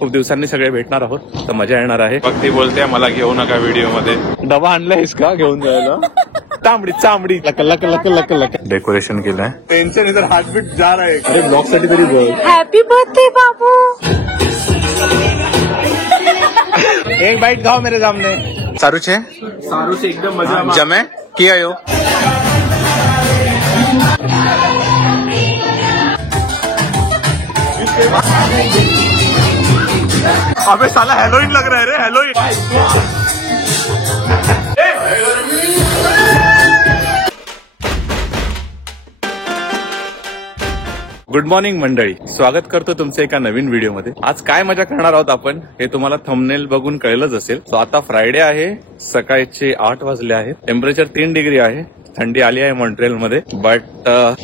खूप दिवसांनी सगळे भेटणार आहोत तर मजा येणार आहे. भक्ती बोलते मला घेऊ नका व्हिडिओ मध्ये. डबा आणलायस का घेऊन जायला? तांबडी चांबडी लक लक लक लक लक डेकोरेशन केलंय. टेन्शन इधर हार्टबीट जा रहा है. अरे ब्लॉग साठी तरी बोल. हॅपी बर्थडे बाबू. एक बाइट खाओ मेरे सामने. सारू छे एकदम मजा जमे किया यो. अबे साला हेलोइन लग रहा है रे. हेलोइन. गुड मॉर्निंग मंडळी, स्वागत करतो तुमचं एका नवीन व्हिडिओमध्ये. आज काय मजा करणार आहोत आपण हे तुम्हाला थंबनेल बघून कळलंच असेल. सो आता फ्रायडे आहे, सकाळचे 8 वाजले आहेत, टेम्परेचर 3 डिग्री आहे, थंडी आली आहे मॉन्ट्रियल मध्ये. But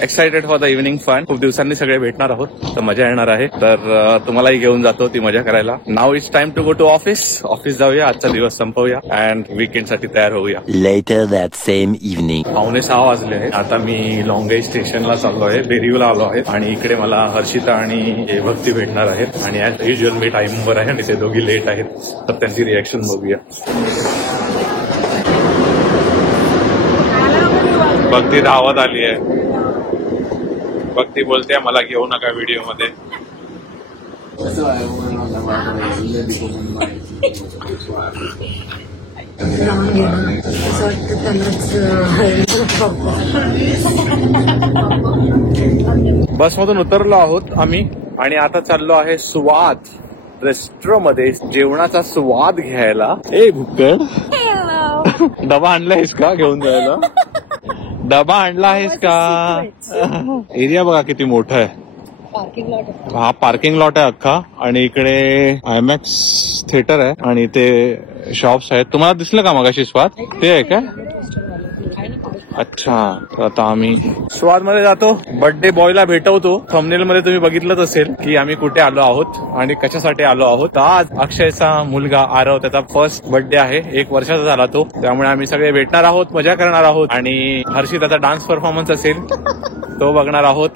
excited for the evening fun. खूप दिवसांनी सगळे भेटणार आहोत तर मजा येणार आहे. तर तुम्हालाही घेऊन जातो ती मजा करायला. Now it's time to go to office जाऊया, आजचा दिवस संपवूया अँड वीकेंड साठी तयार होऊया. Later that same evening. 5:45 वाजले आहेत. आता मी लॉंगेज स्टेशनला चाललो आहे, बेरीवला आलो आहे आणि इकडे मला हर्षिता आणि भक्ती भेटणार आहेत. आणि ऍज युजल मी टाइमवर आहे आणि ते दोघी लेट आहेत, तर त्यांची रिॲक्शन बघूया. भक्ती धावत आली आहे. भक्ती बोलते मला घेऊ नका व्हिडिओ मध्ये. बसमधून उतरलो आहोत आम्ही आणि आता चाललो आहे स्वाद रेस्टॉरंटमध्ये जेवणाचा स्वाद घ्यायला. ए भुक्कड, डबा आणलायस का घेऊन जायला? डबा आणला आहेस का? एरिया बघा किती मोठा आहे. हा पार्किंग लॉट आहे अख्खा आणि इकडे आयमॅक्स थिएटर आहे आणि ते शॉप्स आहेत. तुम्हाला दिसलं का मगाशी स्वाद? ते आहे का? अच्छा, तर आता आम्ही स्वाद मध्ये जातो. बर्थडे बॉयला भेटवतो. थंबनेल मध्ये तुम्ही बघितलंच असेल की आम्ही कुठे आलो आहोत आणि कशासाठी आलो आहोत. आज अक्षयचा मुलगा आरव, त्याचा फर्स्ट बर्थडे आहे, 1 वर्षाचा झाला तो. त्यामुळे आम्ही सगळे भेटणार आहोत, मजा करणार आहोत आणि हर्षिताचा डान्स परफॉर्मन्स असेल तो बघणार आहोत.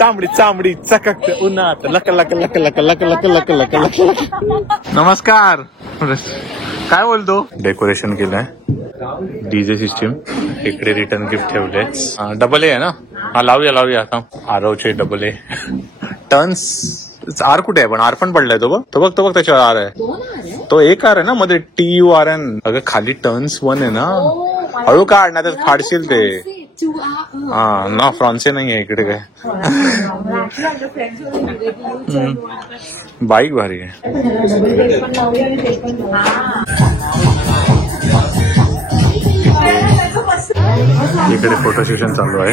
तांबडी चांबडी चकक उन्हात लक लक लक लक लक लक लक लक लक. नमस्कार. काय बोलतो? डेकोरेशन केलंय, डीजे सिस्टीम, इकडे रिटर्न गिफ्ट ठेवले. डबल ए आहे ना? हा लावूया आता. आरवचे डबल ए. टर्न्स आर कुठे आहे? पण आर पण पडलाय तो बघ त्याच्यावर आर आहे. तो एक आर आहे ना मध्ये, TURN. अगं खाली टर्न्स 1 आहे ना. हळू काढ ना, त्यात फाडशील ते. हा ना, फ्रॉन्से नाही आहे इकडे काय. बाईक भारी आहे. इकडे फोटो सेशन चालू आहे.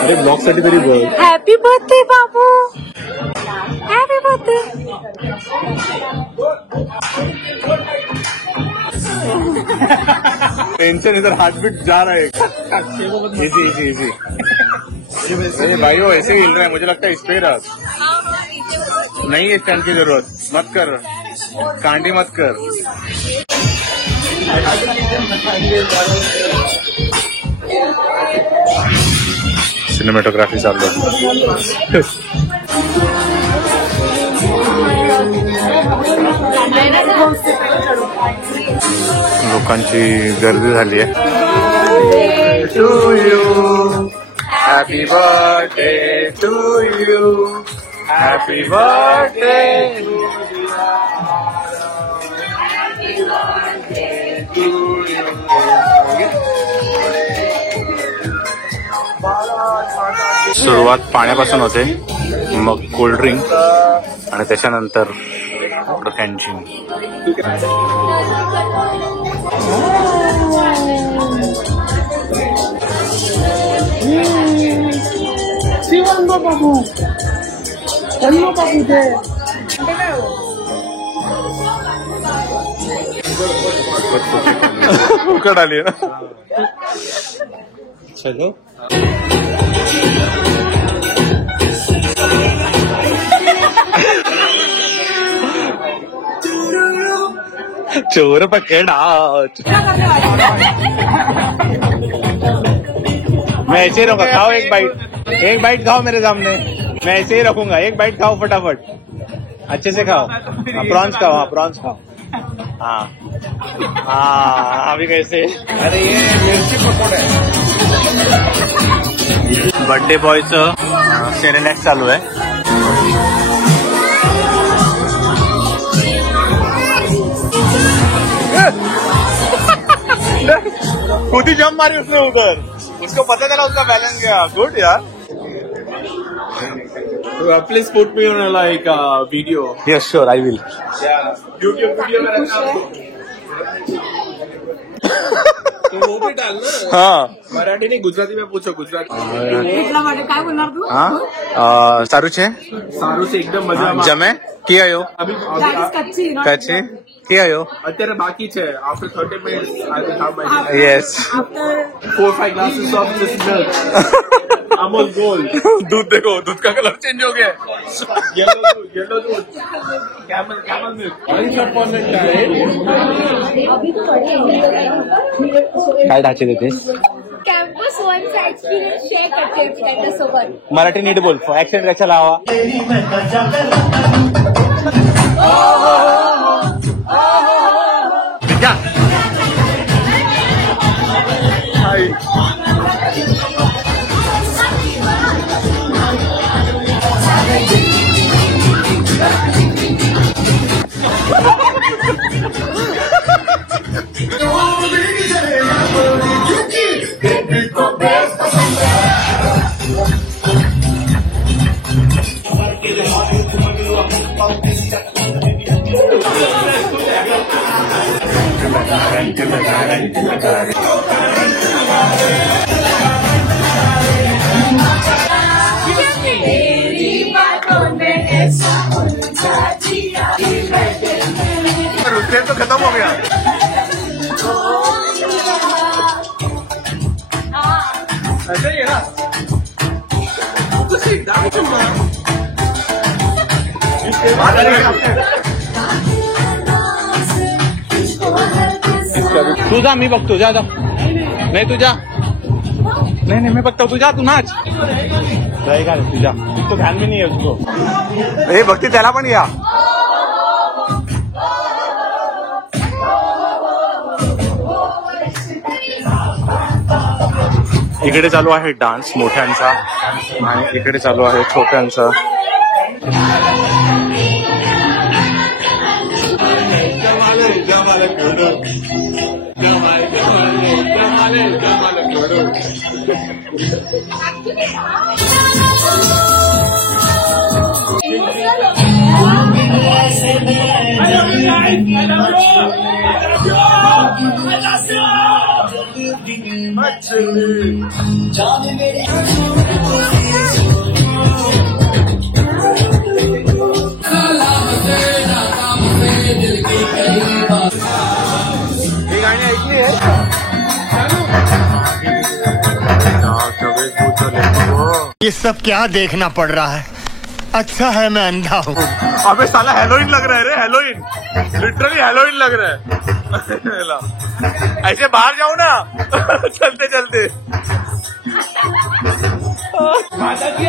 अरे ब्लॉग साठी तरी बोल. हॅपी बर्थडे बाबू. Happy birthday. टेंशन इधर हार्टबीट जा रहा है. इजी. अरे भाई वो ऐसे हिल रहा है, मुझे लगता है इस पे रहा. नहीं है स्टैंड की जरूरत. मत कर, कांडी मत कर. सिनेमॅटोग्राफी चालू आहे. लोकांची गर्दी झाली आहे. To you happy birthday to you. Happy birthday to you. सुरुवात पाण्यापासून होते, मग कोल्ड्रिंक आणि त्याच्यानंतर कॅन्टीन. उकड आली ना. चलो चोर पकड़ा. मैं ऐसे ही रहूंगा, खाओ एक बाइट खाओ मेरे सामने, मैं ऐसे ही रखूंगा, एक बाइट खाओ फटाफट, अच्छे से खाओ, प्रॉन्स खाओ, हाँ प्रॉन्स खाओ, हाँ हाँ अभी कैसे, अरे ये मिर्ची पकोड़े, बर्थडे बॉयचं सेरेनॅक चालू आहे. खुद ही जंप मारी उसने उधर, उसको पता चला उसका बैलेंस गया. गुड यार. Please put me on like a video. Yes, sure, I will. Yeah. YouTube video में तो वो भी डालना. हाँ मराठी नहीं गुजराती में पूछो. गुजराती. काय बोलणार तू? हाँ सारू छे, सारू से एकदम मजा. जमे की आयो, अभी कच्ची कच्चे की आयो. અત્યારે બાકી છે. After 30 minutes I will have my Yes. 4-5 glasses of this milk. Amul Gold. दूध देखो, दूध का कलर चेंज हो गया. Yellow दूध. Camel milk. Why is not perfect काय ढाचे देतेस? कॅम्पस वनचा एक्सपिरियन्स शेअर करते त्याच्यासोबत. मराठी नीट बोल, ऍक्सेंट कशाला हवा. जा. तो खत्म हो गया. ऐसे ही है ना. तू जा, मी बघतो. जा जा, नाही तू जा. नहीं मैं बघतो, तू जा, तू नाच. रहेगा तू जा, तो ध्यान में नहीं है उसको. हे भक्ती त्याला पण या. इकडे चालू आहे डान्स मोठ्यांचा आणि इकडे चालू आहे छोट्यांचा. ही गाणी ऐकली आहे. ये सब क्या देखना पड़ रहा है. अच्छा है मैं अंधा हूँ. अबे साला हेलोइन लग रहा है रे, हेलोइन, लिटरली हेलोइन लग रहा है. ऐसे बाहर जाओ ना चलते चलते. माता जी